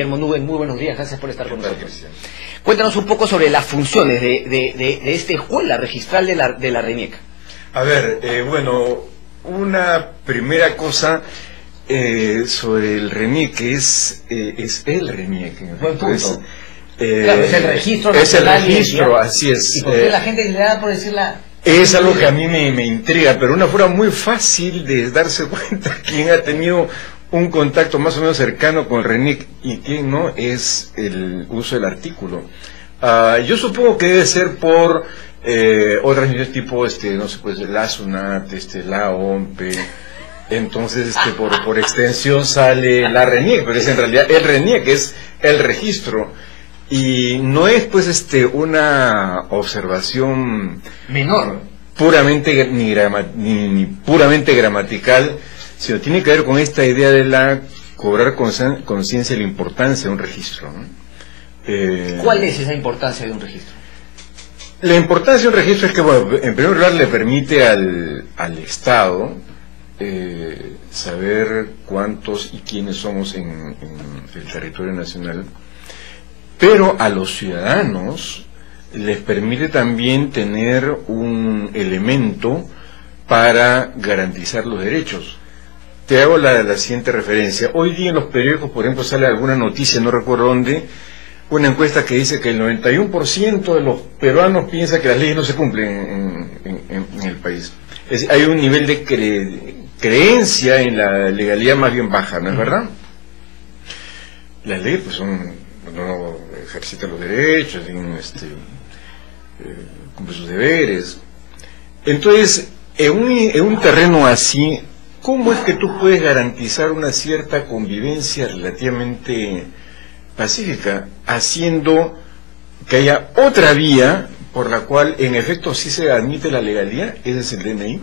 Guillermo Nube, muy buenos días, gracias por estar con nosotros. Cuéntanos un poco sobre las funciones de esta escuela registral de la RENIEC. A ver, bueno, una primera cosa sobre el RENIEC, que es el RENIEC. Buen punto. Claro, es el registro nacional. Es el registro, así es. ¿Y por qué la gente le da por decirla? Es algo que a mí me intriga, pero una forma muy fácil de darse cuenta quién ha tenido un contacto más o menos cercano con el RENIEC y quién no es el uso del artículo. Yo supongo que debe ser por otras instituciones tipo, no sé, pues la SUNAT, la OMPE. Entonces, por extensión sale la RENIEC, pero es en realidad el RENIEC, que es el registro. Y no es pues una observación menor, puramente ni puramente gramatical, sino tiene que ver con esta idea de la cobrar conciencia de la importancia de un registro, ¿no? ¿Cuál es esa importancia de un registro? La importancia de un registro es que, bueno, en primer lugar le permite al Estado saber cuántos y quiénes somos en el territorio nacional, pero a los ciudadanos les permite también tener un elemento para garantizar los derechos. Te hago la siguiente referencia. Hoy día en los periódicos, por ejemplo, sale alguna noticia, no recuerdo dónde, una encuesta que dice que el 91% de los peruanos piensa que las leyes no se cumplen en el país. Es decir, hay un nivel de creencia en la legalidad más bien baja, ¿no es verdad? Las leyes pues no ejercitan los derechos, cumple sus deberes. Entonces, en un terreno así, ¿cómo es que tú puedes garantizar una cierta convivencia relativamente pacífica, haciendo que haya otra vía por la cual en efecto sí se admite la legalidad? Ese es el DNI.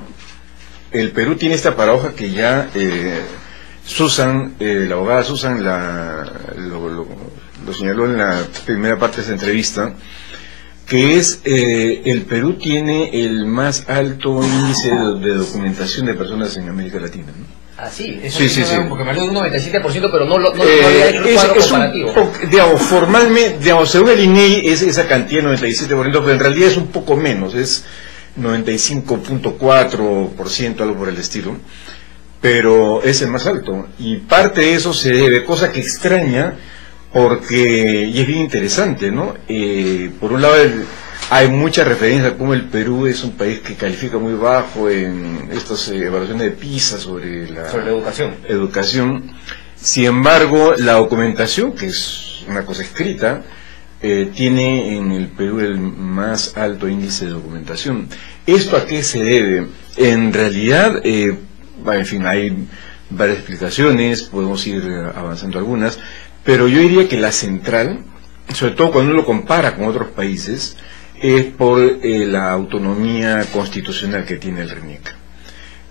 El Perú tiene esta paradoja que ya Susan, la abogada Susan lo señaló en la primera parte de esa entrevista, que es el Perú tiene el más alto índice de documentación de personas en América Latina, ¿no? Ah, sí, eso sí. Porque me habló de un 97%, pero no había hecho el cuadro comparativo. Digamos, formalmente, según el INEI es esa cantidad, 97%, pero en realidad es un poco menos, es 95.4%, algo por el estilo, pero es el más alto, y parte de eso se debe, cosa que extraña, porque, y es bien interesante, ¿no? Por un lado hay mucha referencia a cómo el Perú es un país que califica muy bajo en estas evaluaciones de PISA sobre la educación. Sin embargo, la documentación, que es una cosa escrita, tiene en el Perú el más alto índice de documentación. ¿Esto a qué se debe? En realidad, en fin, hay varias explicaciones, podemos ir avanzando algunas, pero yo diría que la central, sobre todo cuando uno lo compara con otros países, es por la autonomía constitucional que tiene el RENIEC,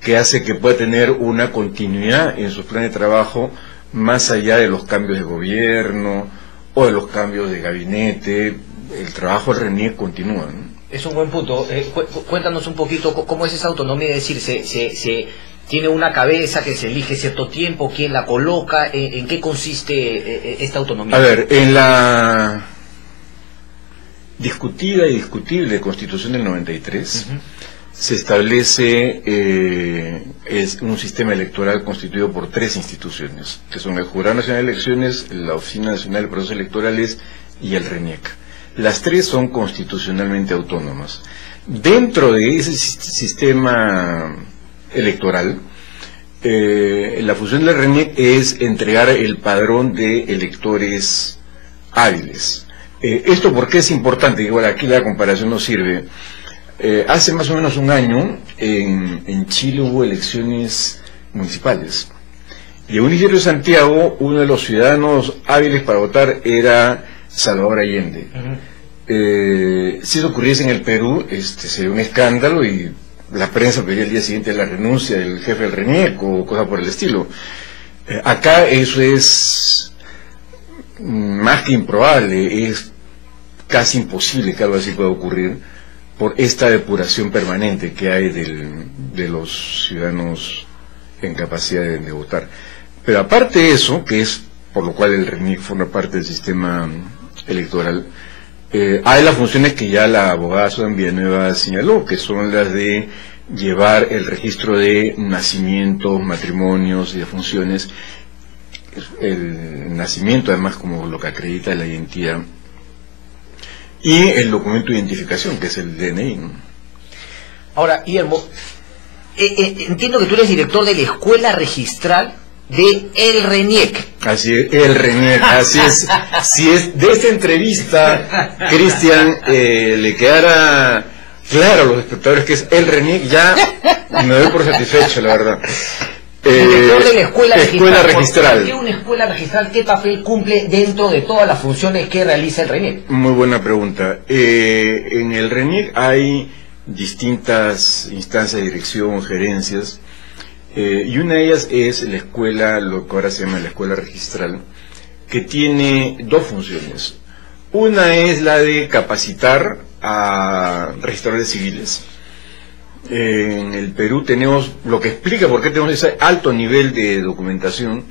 que hace que pueda tener una continuidad en sus planes de trabajo más allá de los cambios de gobierno o de los cambios de gabinete. El trabajo del RENIEC continúa, ¿no? Es un buen punto. Cuéntanos un poquito cómo es esa autonomía, es decir, se tiene una cabeza que se elige cierto tiempo, quién la coloca, ¿en qué consiste esta autonomía? A ver, en la discutida y discutible Constitución del 93, se establece es un sistema electoral constituido por 3 instituciones, que son el Jurado Nacional de Elecciones, la Oficina Nacional de Procesos Electorales y el RENIEC. Las 3 son constitucionalmente autónomas. Dentro de ese sistema electoral, la función del RENIEC es entregar el padrón de electores hábiles. ¿Esto por qué es importante? Igual aquí la comparación no sirve. Hace más o menos un año en Chile hubo elecciones municipales. Y en un distrito de Santiago, uno de los ciudadanos hábiles para votar era Salvador Allende. Si eso ocurriese en el Perú, sería un escándalo y la prensa pediría el día siguiente la renuncia del jefe del RENIEC o cosas por el estilo. Acá eso es más que improbable, es casi imposible que algo así pueda ocurrir por esta depuración permanente que hay de los ciudadanos en capacidad de votar. Pero aparte de eso, que es por lo cual el RENIEC forma parte del sistema electoral. Hay las funciones que ya la abogada Susan Villanueva señaló, que son las de llevar el registro de nacimientos, matrimonios y defunciones, el nacimiento además como lo que acredita la identidad, y el documento de identificación, que es el DNI, ¿no? Ahora, Guillermo, entiendo que tú eres director de la Escuela Registral de el RENIEC. Así es, el RENIEC, así es. Si es de esta entrevista, Cristian, le quedara claro a los espectadores que es el RENIEC, ya me doy por satisfecho, la verdad. Director de la Escuela Registral. ¿Por qué una escuela registral? ¿Qué papel cumple dentro de todas las funciones que realiza el RENIEC? Muy buena pregunta. En el RENIEC hay distintas instancias de dirección, gerencias, y una de ellas es la escuela, lo que ahora se llama la Escuela Registral, que tiene dos funciones. Una es la de capacitar a registradores civiles. En el Perú tenemos, lo que explica por qué tenemos ese alto nivel de documentación,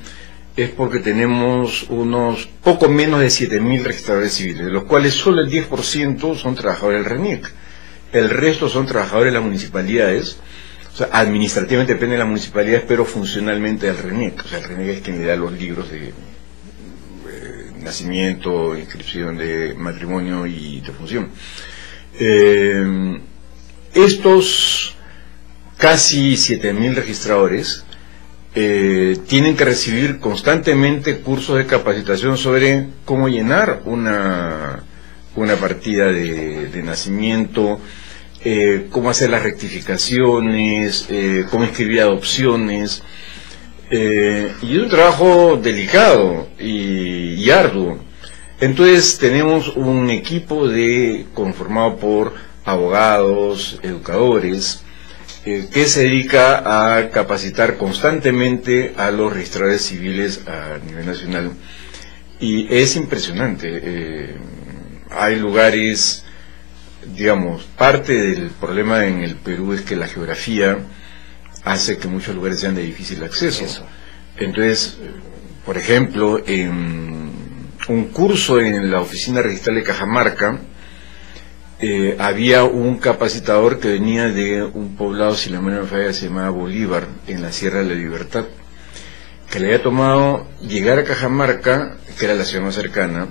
es porque tenemos unos poco menos de 7.000 registradores civiles, de los cuales solo el 10% son trabajadores del RENIEC. El resto son trabajadores de las municipalidades, o sea, administrativamente depende de las municipalidades, pero funcionalmente del RENIEC. O sea, el RENIEC es quien le da los libros de nacimiento, inscripción de matrimonio y defunción. Estos casi 7.000 registradores tienen que recibir constantemente cursos de capacitación sobre cómo llenar una partida de nacimiento, cómo hacer las rectificaciones, cómo inscribir adopciones, y es un trabajo delicado y arduo. Entonces tenemos un equipo conformado por abogados, educadores, que se dedica a capacitar constantemente a los registradores civiles a nivel nacional, y es impresionante. Hay lugares, digamos, parte del problema en el Perú es que la geografía hace que muchos lugares sean de difícil acceso. Entonces, por ejemplo, en un curso en la oficina registral de Cajamarca, había un capacitador que venía de un poblado, si la memoria no me falla, se llamaba Bolívar, en la Sierra de la Libertad, que le había tomado llegar a Cajamarca, que era la ciudad más cercana,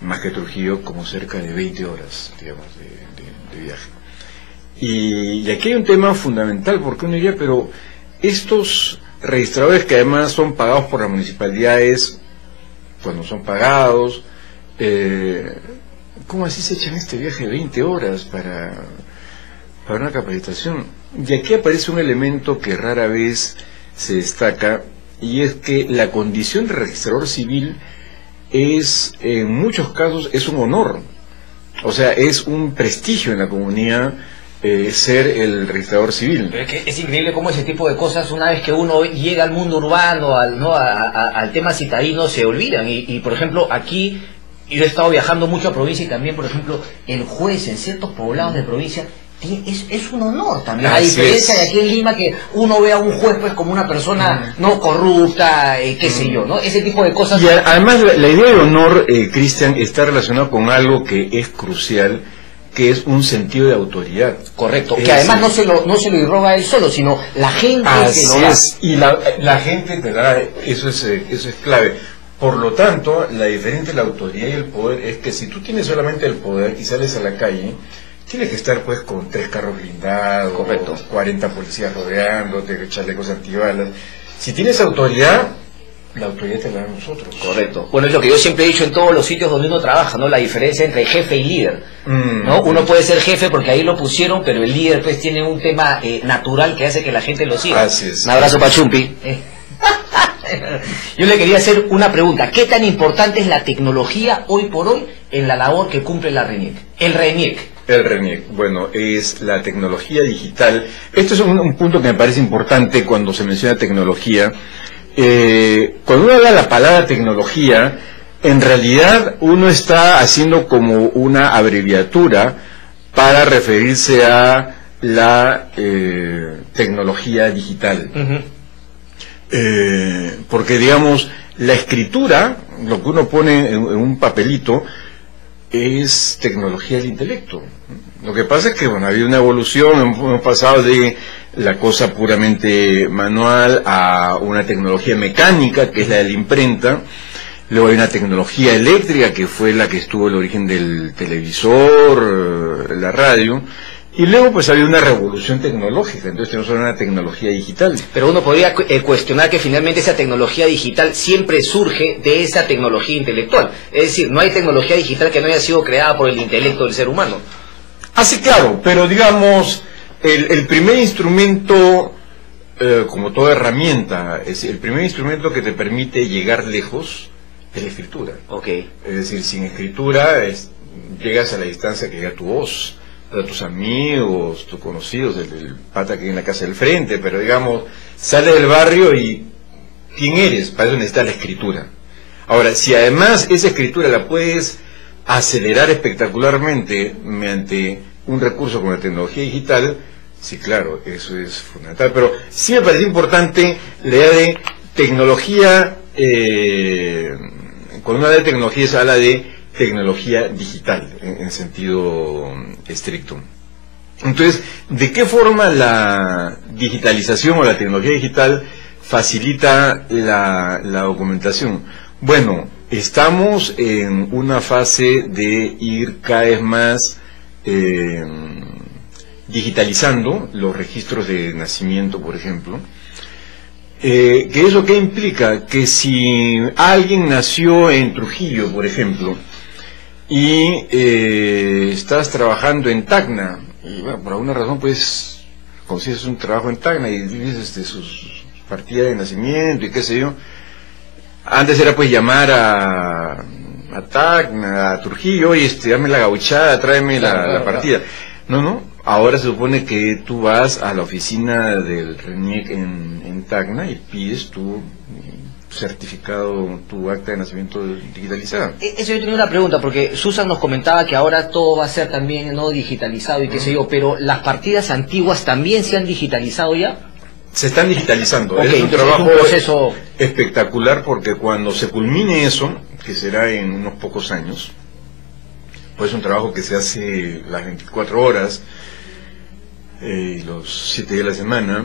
más que Trujillo, como cerca de 20 horas, digamos, de viaje. Y aquí hay un tema fundamental, porque uno diría, pero estos registradores que además son pagados por las municipalidades, cuando son pagados, ¿cómo así se echan este viaje de 20 horas para una capacitación? Y aquí aparece un elemento que rara vez se destaca, y es que la condición de registrador civil es, en muchos casos, es un honor. O sea, es un prestigio en la comunidad ser el registrador civil. Pero es que es increíble cómo ese tipo de cosas, una vez que uno llega al mundo urbano, al tema citadino, se olvidan. Y por ejemplo, aquí yo he estado viajando mucho a provincia, y también, por ejemplo, el juez en ciertos poblados de provincia es un honor también. A diferencia de aquí en Lima, que uno ve a un juez pues como una persona no corrupta, qué sé yo, ¿no? Ese tipo de cosas. Y además la idea de honor, Cristian, está relacionada con algo que es crucial, que es un sentido de autoridad. Correcto, que además no se lo irroga él solo, sino la gente se lo da. Y la gente te da, eso es clave. Por lo tanto, la diferencia entre la autoridad y el poder es que si tú tienes solamente el poder y sales a la calle, tienes que estar pues con 3 carros blindados, correcto, 40 policías rodeándote, chalecos antibalas. Si tienes autoridad, la autoridad te la da a nosotros. Correcto. Bueno, es lo que yo siempre he dicho en todos los sitios donde uno trabaja, ¿no? La diferencia entre jefe y líder, ¿no? Uno puede ser jefe porque ahí lo pusieron, pero el líder pues tiene un tema natural que hace que la gente lo siga. Así es. Un abrazo para Chumpi. Yo le quería hacer una pregunta. ¿Qué tan importante es la tecnología hoy por hoy en la labor que cumple la RENIEC? El RENIEC. El RENIEC, bueno, es la tecnología digital. Esto es un punto que me parece importante cuando se menciona tecnología. Cuando uno habla de la palabra tecnología, en realidad uno está haciendo como una abreviatura para referirse a la tecnología digital. Porque, digamos, La escritura, lo que uno pone en un papelito, es tecnología del intelecto. Lo que pasa es que, bueno, ha habido una evolución, hemos pasado de la cosa puramente manual a una tecnología mecánica, que es la de la imprenta. Luego hay una tecnología eléctrica, que fue la que estuvo el origen del televisor, la radio. Y luego pues había una revolución tecnológica, entonces tenemos ahora una tecnología digital. Pero uno podría cuestionar que finalmente esa tecnología digital siempre surge de esa tecnología intelectual. Es decir, no hay tecnología digital que no haya sido creada por el intelecto del ser humano. Ah, sí, claro, pero digamos, el primer instrumento, como toda herramienta, es el primer instrumento que te permite llegar lejos es la escritura. Okay. Es decir, sin escritura llegas a la distancia que llega tu voz. A tus amigos, tus conocidos, el pata que vive en la casa del frente, pero digamos, sales del barrio y ¿quién eres? Para eso necesitas la escritura. Ahora, si además esa escritura la puedes acelerar espectacularmente mediante un recurso como la tecnología digital, sí, claro, eso es fundamental. Pero sí me parece importante la idea de tecnología, cuando uno habla de tecnología se habla de tecnología digital en sentido estricto. Entonces, ¿de qué forma la digitalización o la tecnología digital facilita la documentación? Bueno, estamos en una fase de ir cada vez más digitalizando los registros de nacimiento, por ejemplo. ¿Que eso qué implica? Que si alguien nació en Trujillo, por ejemplo, y estás trabajando en Tacna, y bueno, por alguna razón pues consigues un trabajo en Tacna y dices sus partidas de nacimiento y qué sé yo. Antes era pues llamar a Tacna, a Trujillo, y dame la gauchada, tráeme la partida. No, ahora se supone que tú vas a la oficina del RENIEC en Tacna y pides tu certificado, tu acta de nacimiento digitalizada. Eso yo tenía una pregunta, porque Susan nos comentaba que ahora todo va a ser también no digitalizado y qué sé yo, pero ¿las partidas antiguas también se han digitalizado ya? Se están digitalizando. Okay, es un trabajo es un proceso espectacular, porque cuando se culmine eso, que será en unos pocos años, pues es un trabajo que se hace las 24 horas y los 7 días de la semana.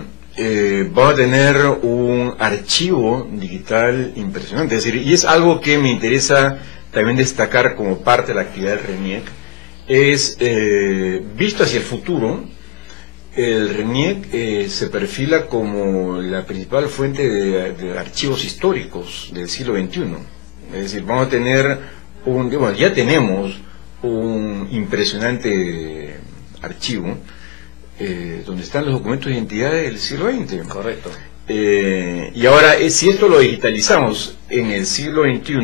Vamos a tener un archivo digital impresionante, es decir, y es algo que me interesa también destacar como parte de la actividad del RENIEC, es visto hacia el futuro. El RENIEC se perfila como la principal fuente de archivos históricos del siglo XXI. Es decir, vamos a tener ya tenemos un impresionante archivo donde están los documentos de identidad del siglo XX. correcto. Y ahora, si esto lo digitalizamos en el siglo XXI,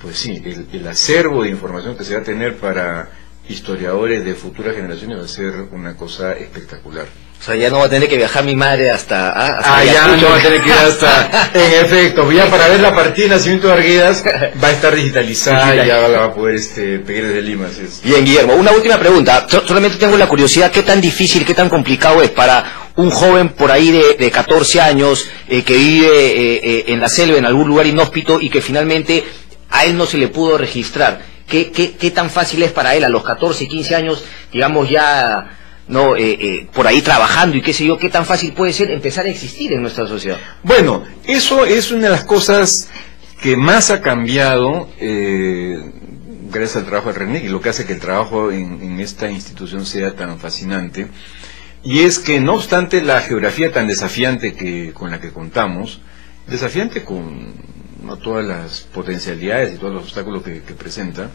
pues sí, el acervo de información que se va a tener para historiadores de futuras generaciones va a ser una cosa espectacular. O sea, ya no va a tener que viajar mi madre hasta ya no va a tener que ir hasta... En efecto, ya para ver la partida de nacimiento de Arguedas va a estar digitalizada y ya la va a poder pedir desde Lima. Así es. Bien, Guillermo, una última pregunta. Solamente tengo la curiosidad, ¿qué tan difícil, qué tan complicado es para un joven por ahí de 14 años que vive en la selva, en algún lugar inhóspito, y que finalmente a él no se le pudo registrar? ¿Qué tan fácil es para él a los 14, 15 años, digamos ya... por ahí trabajando y qué sé yo, qué tan fácil puede ser empezar a existir en nuestra sociedad? Bueno, eso es una de las cosas que más ha cambiado gracias al trabajo del RENIEC, y lo que hace que el trabajo en esta institución sea tan fascinante, y es que no obstante la geografía tan desafiante con la que contamos, desafiante con todas las potencialidades y todos los obstáculos que presenta,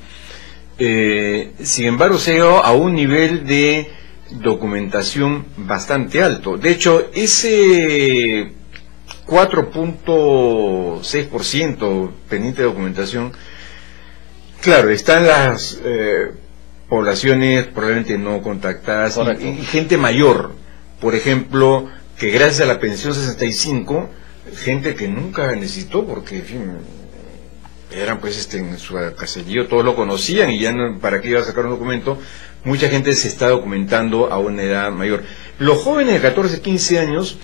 sin embargo se ha llegado a un nivel de documentación bastante alto. De hecho, ese 4.6% pendiente de documentación, claro, están las poblaciones probablemente no contactadas y gente mayor, por ejemplo, que gracias a la pensión 65, gente que nunca necesitó, porque en fin, eran pues en su caserío, todos lo conocían y ya no, para qué iba a sacar un documento. Mucha gente se está documentando a una edad mayor. Los jóvenes de 14, 15 años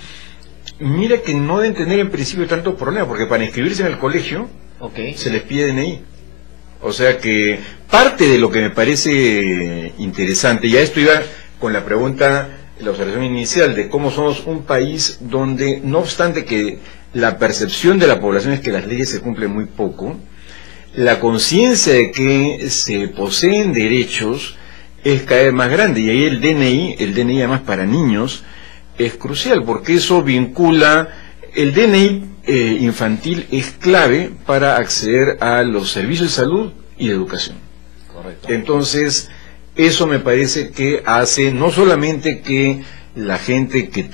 Mira que no deben tener en principio tantos problemas, porque para inscribirse en el colegio se les pide DNI. O sea que parte de lo que me parece interesante, ya esto iba con la pregunta, la observación inicial, de cómo somos un país donde, no obstante que la percepción de la población es que las leyes se cumplen muy poco, la conciencia de que se poseen derechos es cada vez más grande, y ahí el DNI además para niños, es crucial, porque eso vincula, el DNI infantil es clave para acceder a los servicios de salud y de educación. Correcto. Entonces, eso me parece que hace no solamente que la gente que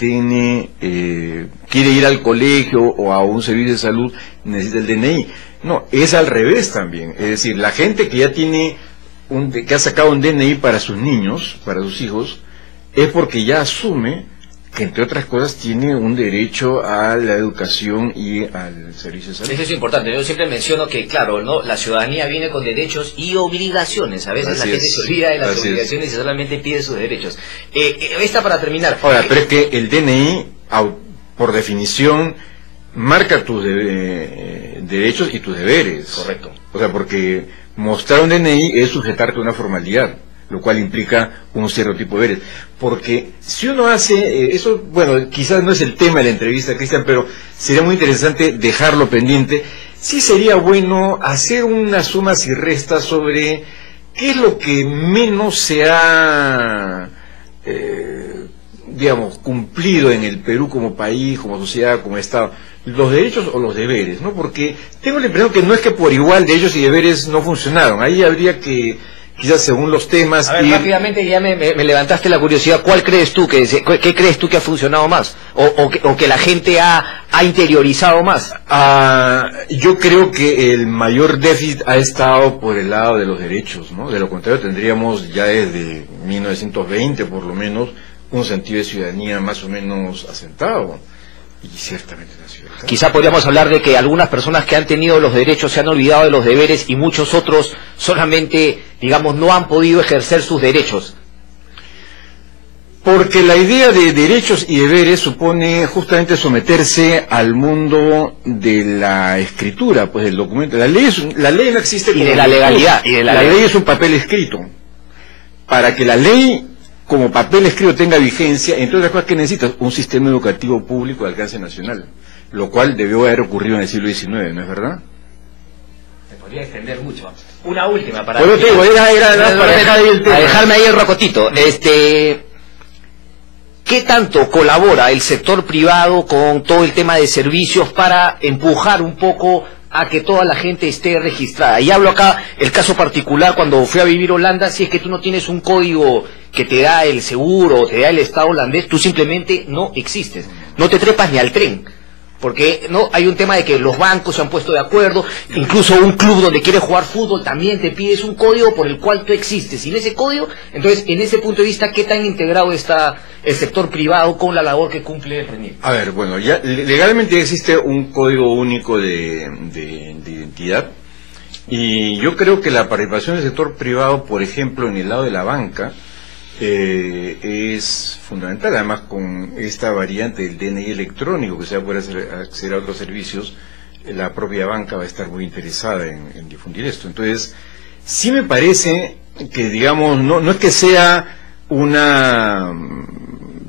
quiere ir al colegio o a un servicio de salud necesita el DNI, no, es al revés también. Es decir, la gente que ya tiene que ha sacado un DNI para sus niños, para sus hijos, es porque ya asume que entre otras cosas tiene un derecho a la educación y al servicio de salud. Eso es importante. Yo siempre menciono que, claro, ¿no? La ciudadanía viene con derechos y obligaciones. A veces la gente se olvida de las obligaciones y solamente pide sus derechos. Esta para terminar. Ahora, pero es que el DNI, por definición, marca tus derechos y tus deberes. Correcto. O sea, porque mostrar un DNI es sujetarte a una formalidad, lo cual implica un cierto tipo de deberes. Porque si uno hace, eso, bueno, quizás no es el tema de la entrevista, Cristian, pero sería muy interesante dejarlo pendiente. Sí sería bueno hacer unas sumas y restas sobre qué es lo que menos se ha, digamos, cumplido en el Perú como país, como sociedad, como Estado. Los derechos o los deberes, ¿no? Porque tengo la impresión que no es que por igual derechos y deberes no funcionaron. Ahí habría que, quizás según los temas... A ver, rápidamente ya me levantaste la curiosidad. ¿Qué crees tú que ha funcionado más? ¿O que la gente ha interiorizado más? Yo creo que el mayor déficit ha estado por el lado de los derechos, ¿no? De lo contrario tendríamos ya desde 1920 por lo menos un sentido de ciudadanía más o menos asentado. Y ciertamente la ciudad. Quizá podríamos hablar de que algunas personas que han tenido los derechos se han olvidado de los deberes y muchos otros solamente, digamos, no han podido ejercer sus derechos. Porque la idea de derechos y deberes supone justamente someterse al mundo de la escritura, pues del documento. La ley no existe como... Y de la legalidad. La ley es un papel escrito. Para que la ley como papel escrito tenga vigencia, entre otras cosas que necesitas, un sistema educativo público de alcance nacional, lo cual debió haber ocurrido en el siglo XIX, ¿no es verdad? Se podría extender mucho. Una última para... Bueno, te digo, para dejarme ahí el rocotito. ¿Qué tanto colabora el sector privado con todo el tema de servicios para empujar un poco a que toda la gente esté registrada? Y hablo acá, el caso particular, cuando fui a vivir a Holanda, si es que tú no tienes un código que te da el seguro o te da el Estado holandés, tú simplemente no existes, no te trepas ni al tren, porque no hay un tema de que los bancos se han puesto de acuerdo, incluso un club donde quieres jugar fútbol también te pides un código por el cual tú existes. Sin ese código, entonces, en ese punto de vista, ¿qué tan integrado está el sector privado con la labor que cumple el RENIEC? A ver, bueno, ya legalmente existe un código único de identidad, y yo creo que la participación del sector privado, por ejemplo, en el lado de la banca, es fundamental. Además, con esta variante del DNI electrónico que se va a poder acceder a otros servicios, la propia banca va a estar muy interesada en difundir esto. Entonces, sí me parece que, digamos, no es que sea una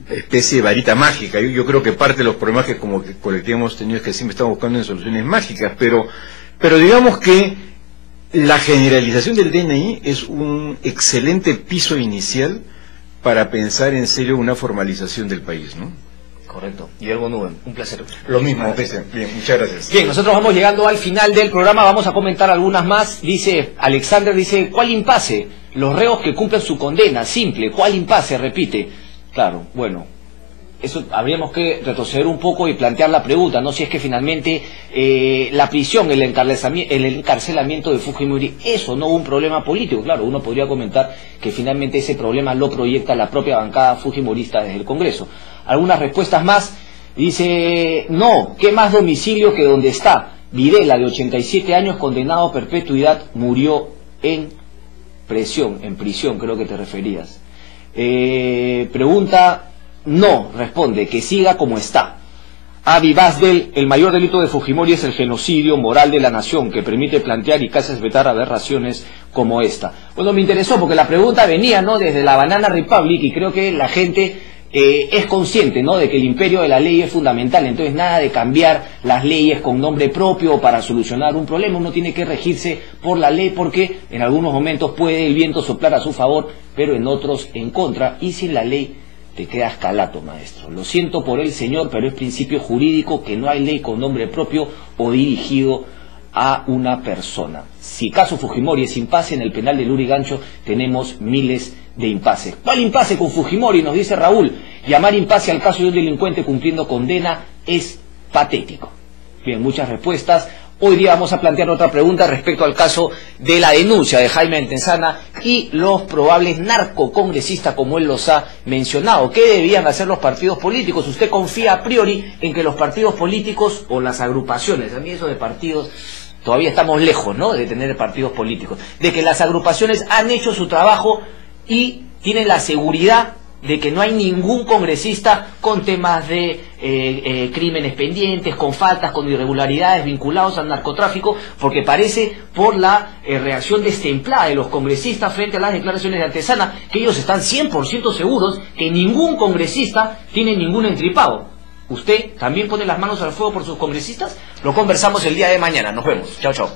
especie de varita mágica. Yo creo que parte de los problemas que como colectivo hemos tenido es que siempre estamos buscando soluciones mágicas, pero digamos que la generalización del DNI es un excelente piso inicial para pensar en serio una formalización del país, ¿no? Correcto. Guillermo Nubem, un placer. Lo mismo, Cristian. Bien, muchas gracias. Bien, nosotros vamos llegando al final del programa, vamos a comentar algunas más. Dice, Alexander dice, ¿cuál impasse? Los reos que cumplen su condena, simple, ¿cuál impasse? Repite. Claro, bueno, eso habríamos que retroceder un poco y plantear la pregunta, ¿no? Si es que finalmente la prisión, el encarcelamiento de Fujimori, eso no un problema político. Claro, uno podría comentar que finalmente ese problema lo proyecta la propia bancada fujimorista desde el Congreso. Algunas respuestas más. Dice, no, ¿qué más domicilio que donde está? Videla, de 87 años, condenado a perpetuidad, murió en prisión, creo que te referías. Pregunta... No, responde, que siga como está. Avi Basdel, el mayor delito de Fujimori es el genocidio moral de la nación, que permite plantear y casi vetar aberraciones como esta. Bueno, me interesó porque la pregunta venía, ¿no?, desde la Banana Republic, y creo que la gente es consciente, ¿no?, de que el imperio de la ley es fundamental. Entonces nada de cambiar las leyes con nombre propio para solucionar un problema. Uno tiene que regirse por la ley, porque en algunos momentos puede el viento soplar a su favor, pero en otros en contra, y sin la ley te quedas calato, maestro. Lo siento por el señor, pero es principio jurídico que no hay ley con nombre propio o dirigido a una persona. Si caso Fujimori es impasse, en el penal de Lurigancho tenemos miles de impases. ¿Cuál impasse con Fujimori? Nos dice Raúl. Llamar impasse al caso de un delincuente cumpliendo condena es patético. Bien, muchas respuestas. Hoy día vamos a plantear otra pregunta respecto al caso de la denuncia de Jaime Antezana y los probables narcocongresistas, como él los ha mencionado. ¿Qué debían hacer los partidos políticos? ¿Usted confía a priori en que los partidos políticos o las agrupaciones, a mí eso de partidos, todavía estamos lejos, ¿no?, de tener partidos políticos, de que las agrupaciones han hecho su trabajo y tienen la seguridad de que no hay ningún congresista con temas de crímenes pendientes, con faltas, con irregularidades vinculados al narcotráfico, porque parece, por la reacción destemplada de los congresistas frente a las declaraciones de Antezana, que ellos están 100% seguros que ningún congresista tiene ningún entripado. ¿Usted también pone las manos al fuego por sus congresistas? Lo conversamos el día de mañana. Nos vemos. Chao, chao.